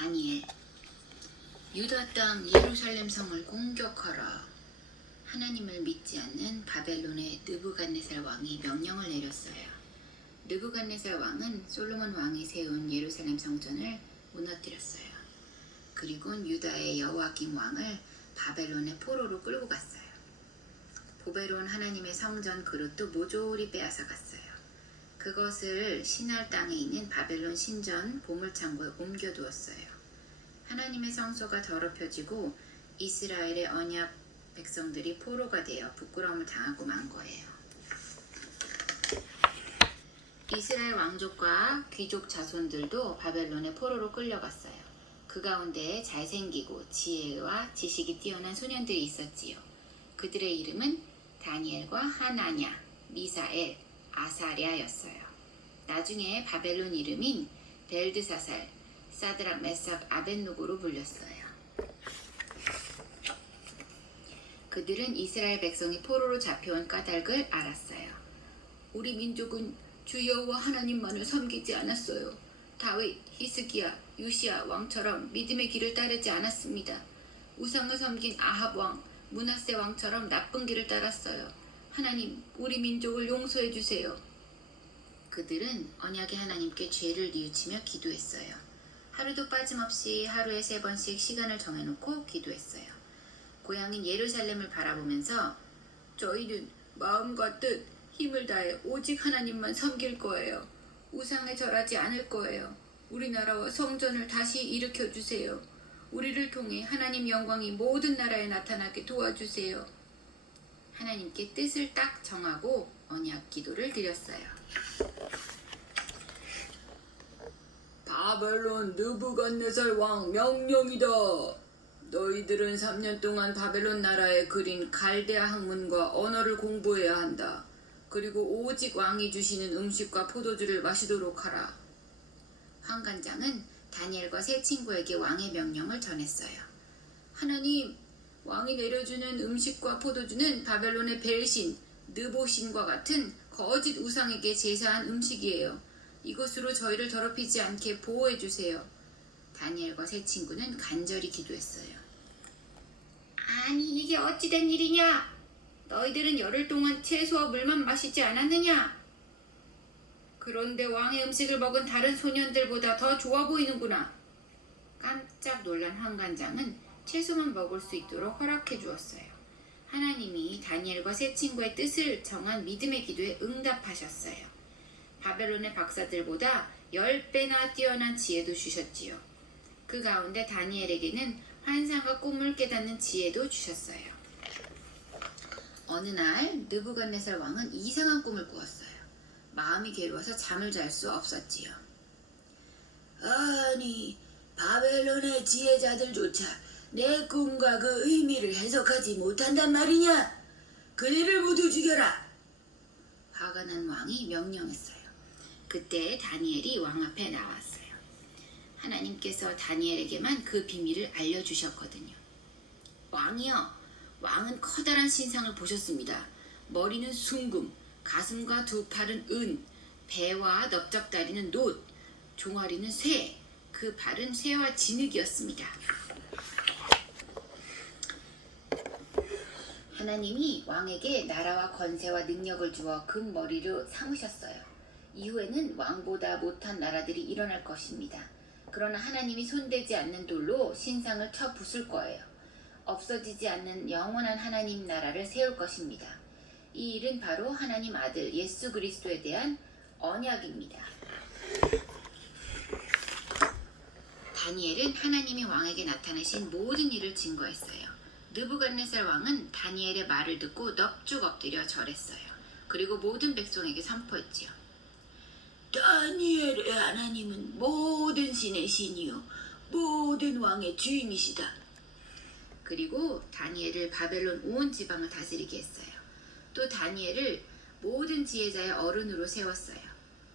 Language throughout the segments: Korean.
다니엘, 유다 땅 예루살렘 성을 공격하라. 하나님을 믿지 않는 바벨론의 느부갓네살 왕이 명령을 내렸어요. 느부갓네살 왕은 솔로몬 왕이 세운 예루살렘 성전을 무너뜨렸어요. 그리고 유다의 여호야김 왕을 바벨론의 포로로 끌고 갔어요. 보배로운 하나님의 성전 그릇도 모조리 빼앗아 갔어요. 그것을 시날 땅에 있는 바벨론 신전 보물창고에 옮겨두었어요. 하나님의 성소가 더럽혀지고 이스라엘의 언약 백성들이 포로가 되어 부끄러움을 당하고 만 거예요. 이스라엘 왕족과 귀족 자손들도 바벨론의 포로로 끌려갔어요. 그 가운데 잘생기고 지혜와 지식이 뛰어난 소년들이 있었지요. 그들의 이름은 다니엘과 하나냐, 미사엘, 아사랴였어요. 나중에 바벨론 이름인 벨드사살, 사드락, 메삭, 아벳노고로 불렸어요. 그들은 이스라엘 백성이 포로로 잡혀온 까닭을 알았어요. 우리 민족은 주 여호와 하나님만을 섬기지 않았어요. 다윗, 히스기야, 요시야 왕처럼 믿음의 길을 따르지 않았습니다. 우상을 섬긴 아합 왕, 므낫세 왕처럼 나쁜 길을 따랐어요. 하나님, 우리 민족을 용서해 주세요. 그들은 언약의 하나님께 죄를 뉘우치며 기도했어요. 하루도 빠짐없이 하루에 3번씩 시간을 정해놓고 기도했어요. 고향인 예루살렘을 바라보면서 저희는 마음과 뜻, 힘을 다해 오직 하나님만 섬길 거예요. 우상에 절하지 않을 거예요. 우리나라와 성전을 다시 일으켜 주세요. 우리를 통해 하나님 영광이 모든 나라에 나타나게 도와주세요. 하나님께 뜻을 딱 정하고 언약 기도를 드렸어요. 바벨론 느부갓네살 왕 명령이다. 너희들은 3년 동안 바벨론 나라에 그린 갈대아 학문과 언어를 공부해야 한다. 그리고 오직 왕이 주시는 음식과 포도주를 마시도록 하라. 환관장은 다니엘과 세 친구에게 왕의 명령을 전했어요. 하나님, 왕이 내려주는 음식과 포도주는 바벨론의 벨신, 느보신과 같은 거짓 우상에게 제사한 음식이에요. 이것으로 저희를 더럽히지 않게 보호해 주세요. 다니엘과 세 친구는 간절히 기도했어요. 아니, 이게 어찌된 일이냐? 너희들은 열흘 동안 채소와 물만 마시지 않았느냐? 그런데 왕의 음식을 먹은 다른 소년들보다 더 좋아 보이는구나. 깜짝 놀란 환관장은 채소만 먹을 수 있도록 허락해 주었어요. 하나님이 다니엘과 세 친구의 뜻을 정한 믿음의 기도에 응답하셨어요. 바벨론의 박사들보다 10배나 뛰어난 지혜도 주셨지요. 그 가운데 다니엘에게는 환상과 꿈을 깨닫는 지혜도 주셨어요. 어느 날 느부갓네살 왕은 이상한 꿈을 꾸었어요. 마음이 괴로워서 잠을 잘 수 없었지요. 아니, 바벨론의 지혜자들조차 내 꿈과 그 의미를 해석하지 못한단 말이냐? 그들을 모두 죽여라! 화가 난 왕이 명령했어요. 그때 다니엘이 왕 앞에 나왔어요. 하나님께서 다니엘에게만 그 비밀을 알려주셨거든요. 왕이여, 왕은 커다란 신상을 보셨습니다. 머리는 순금, 가슴과 두 팔은 은, 배와 넓적다리는 놋, 종아리는 쇠, 그 발은 쇠와 진흙이었습니다. 하나님이 왕에게 나라와 권세와 능력을 주어 금머리로 삼으셨어요. 이후에는 왕보다 못한 나라들이 일어날 것입니다. 그러나 하나님이 손대지 않는 돌로 신상을 쳐 부술 거예요. 없어지지 않는 영원한 하나님 나라를 세울 것입니다. 이 일은 바로 하나님 아들 예수 그리스도에 대한 언약입니다. 다니엘은 하나님이 왕에게 나타내신 모든 일을 증거했어요. 느부갓네살 왕은 다니엘의 말을 듣고 넙죽 엎드려 절했어요. 그리고 모든 백성에게 선포했지요. 다니엘의 하나님은 모든 신의 신이요 모든 왕의 주인이시다. 그리고 다니엘을 바벨론 온 지방을 다스리게 했어요. 또 다니엘을 모든 지혜자의 어른으로 세웠어요.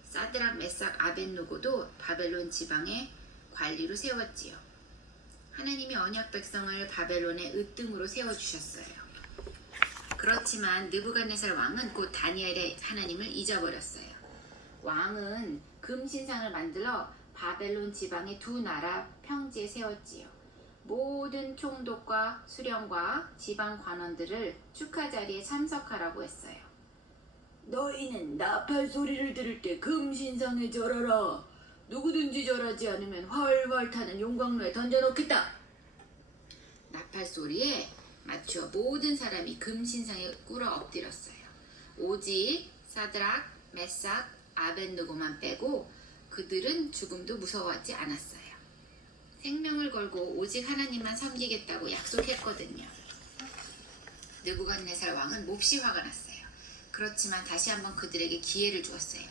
사드락, 메삭, 아벳노고도 바벨론 지방의 관리로 세웠지요. 하나님이 언약 백성을 바벨론의 으뜸으로 세워주셨어요. 그렇지만 느부갓네살 왕은 곧 다니엘의 하나님을 잊어버렸어요. 왕은 금신상을 만들어 바벨론 지방의 두 나라 평지에 세웠지요. 모든 총독과 수령과 지방 관원들을 축하 자리에 참석하라고 했어요. 너희는 나팔 소리를 들을 때 금신상에 절하라. 누구든지 절하지 않으면 활활 타는 용광로에 던져놓겠다. 나팔 소리에 맞추어 모든 사람이 금신상에 꿇어 엎드렸어요. 오직 사드락, 메삭, 아벳느고만 빼고 그들은 죽음도 무서워하지 않았어요. 생명을 걸고 오직 하나님만 섬기겠다고 약속했거든요. 느부갓네살 왕은 몹시 화가 났어요. 그렇지만 다시 한번 그들에게 기회를 주었어요.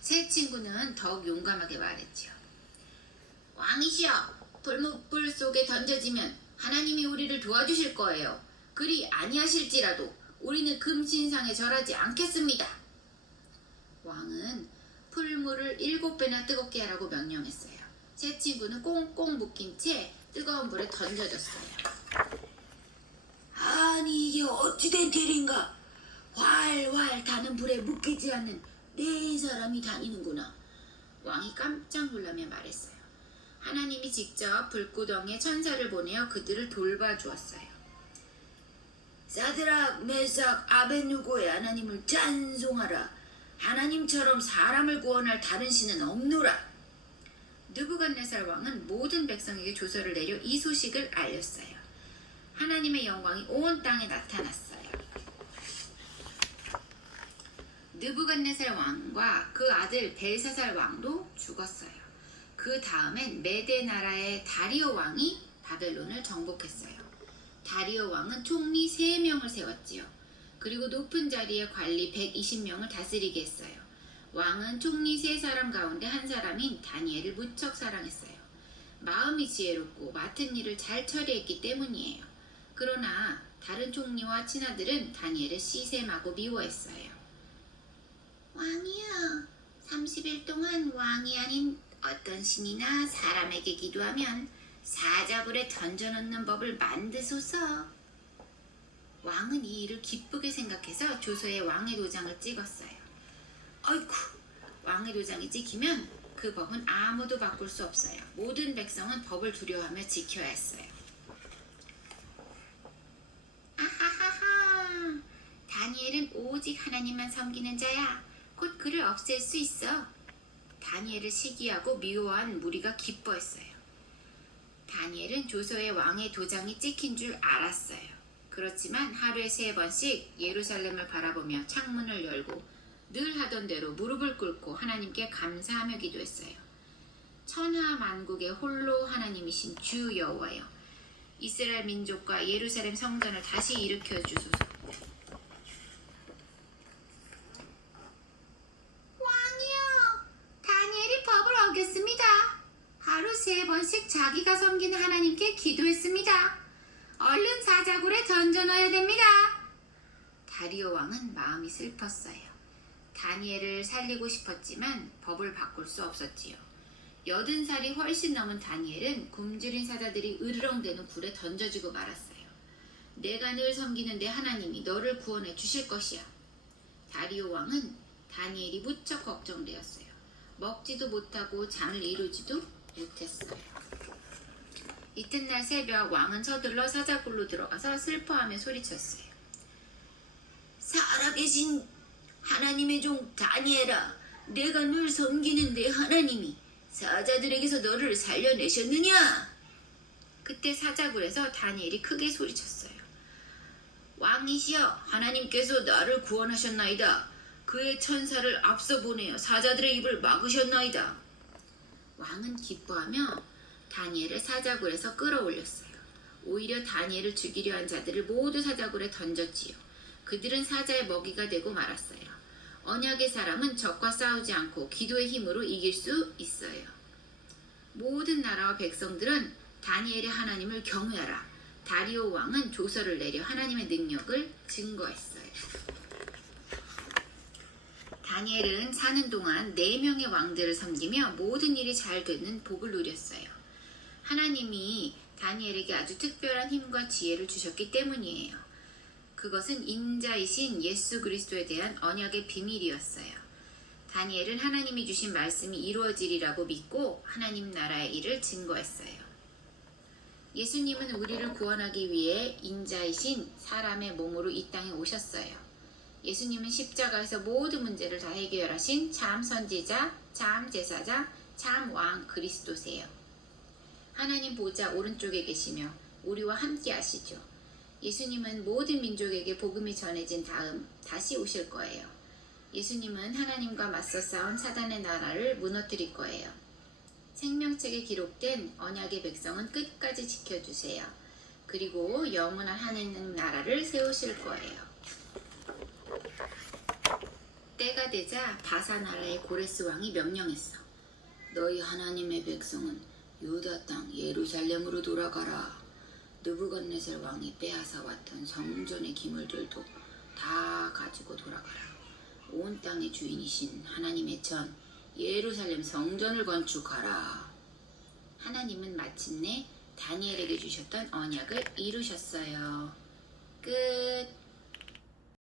세 친구는 더욱 용감하게 말했지요. 왕이시여, 불 속에 던져지면 하나님이 우리를 도와주실 거예요. 그리 아니하실지라도 우리는 금신상에 절하지 않겠습니다. 왕은 풀물을 7배나 뜨겁게 하라고 명령했어요. 세 친구는 꽁꽁 묶인 채 뜨거운 불에 던져졌어요. 아니 이게 어찌된 일인가? 활활 타는 불에 묶이지 않는 네 사람이 다니는구나. 왕이 깜짝 놀라며 말했어요. 하나님이 직접 불구덩이에 천사를 보내어 그들을 돌봐주었어요. 사드락, 메삭, 아벳느고의 하나님을 찬송하라. 하나님처럼 사람을 구원할 다른 신은 없노라. 느부갓네살 왕은 모든 백성에게 조서를 내려 이 소식을 알렸어요. 하나님의 영광이 온 땅에 나타났어요. 느부갓네살 왕과 그 아들 벨사살 왕도 죽었어요. 그 다음엔 메데 나라의 다리오 왕이 바벨론을 정복했어요. 다리오 왕은 총리 3명을 세웠지요. 그리고 높은 자리에 관리 120명을 다스리게 했어요. 왕은 총리 3사람 가운데 한 사람인 다니엘을 무척 사랑했어요. 마음이 지혜롭고 맡은 일을 잘 처리했기 때문이에요. 그러나 다른 총리와 친아들은 다니엘을 시샘하고 미워했어요. 왕이야, 30일 동안 왕이 아닌 어떤 신이나 사람에게 기도하면 사자굴에 던져놓는 법을 만드소서. 왕은 이 일을 기쁘게 생각해서 조서에 왕의 도장을 찍었어요. 아이쿠, 왕의 도장이 찍히면 그 법은 아무도 바꿀 수 없어요. 모든 백성은 법을 두려워하며 지켜야 했어요. 아하하하, 다니엘은 오직 하나님만 섬기는 자야. 곧 그를 없앨 수 있어. 다니엘을 시기하고 미워한 무리가 기뻐했어요. 다니엘은 조서에 왕의 도장이 찍힌 줄 알았어요. 그렇지만 하루에 3번씩 예루살렘을 바라보며 창문을 열고 늘 하던 대로 무릎을 꿇고 하나님께 감사하며 기도했어요. 천하만국의 홀로 하나님이신 주 여호와여, 이스라엘 민족과 예루살렘 성전을 다시 일으켜 주소서. 왕이여, 다니엘이 법을 어겼습니다. 하루 3번씩 자기가 섬기는 하나님께 기도했습니다. 얼른 사자굴에 던져넣어야 됩니다. 다리오 왕은 마음이 슬펐어요. 다니엘을 살리고 싶었지만 법을 바꿀 수 없었지요. 80살이 훨씬 넘은 다니엘은 굶주린 사자들이 으르렁대는 굴에 던져지고 말았어요. 내가 늘 섬기는 내 하나님이 너를 구원해 주실 것이야. 다리오 왕은 다니엘이 무척 걱정되었어요. 먹지도 못하고 잠을 이루지도 못했어요. 이튿날 새벽 왕은 서둘러 사자굴로 들어가서 슬퍼하며 소리쳤어요. 살아계신 하나님의 종 다니엘아, 내가 늘 섬기는 내 하나님이 사자들에게서 너를 살려내셨느냐? 그때 사자굴에서 다니엘이 크게 소리쳤어요. 왕이시여, 하나님께서 나를 구원하셨나이다. 그의 천사를 앞서 보내어 사자들의 입을 막으셨나이다. 왕은 기뻐하며 다니엘을 사자굴에서 끌어올렸어요. 오히려 다니엘을 죽이려 한 자들을 모두 사자굴에 던졌지요. 그들은 사자의 먹이가 되고 말았어요. 언약의 사람은 적과 싸우지 않고 기도의 힘으로 이길 수 있어요. 모든 나라와 백성들은 다니엘의 하나님을 경외하라. 다리오 왕은 조서를 내려 하나님의 능력을 증거했어요. 다니엘은 사는 동안 4명의 왕들을 섬기며 모든 일이 잘 되는 복을 누렸어요. 하나님이 다니엘에게 아주 특별한 힘과 지혜를 주셨기 때문이에요. 그것은 인자이신 예수 그리스도에 대한 언약의 비밀이었어요. 다니엘은 하나님이 주신 말씀이 이루어지리라고 믿고 하나님 나라의 일을 증거했어요. 예수님은 우리를 구원하기 위해 인자이신 사람의 몸으로 이 땅에 오셨어요. 예수님은 십자가에서 모든 문제를 다 해결하신 참 선지자, 참 제사자, 참 왕 그리스도세요. 하나님 보좌 오른쪽에 계시며 우리와 함께 하시죠. 예수님은 모든 민족에게 복음이 전해진 다음 다시 오실 거예요. 예수님은 하나님과 맞서 싸운 사단의 나라를 무너뜨릴 거예요. 생명책에 기록된 언약의 백성은 끝까지 지켜주세요. 그리고 영원한 하나님 나라를 세우실 거예요. 때가 되자 바사 나라의 고레스 왕이 명령했어. 너희 하나님의 백성은 유다 땅 예루살렘으로 돌아가라. 느부갓네살 왕이 빼앗아 왔던 성전의 기물들도 다 가지고 돌아가라. 온 땅의 주인이신 하나님의 전 예루살렘 성전을 건축하라. 하나님은 마침내 다니엘에게 주셨던 언약을 이루셨어요. 끝.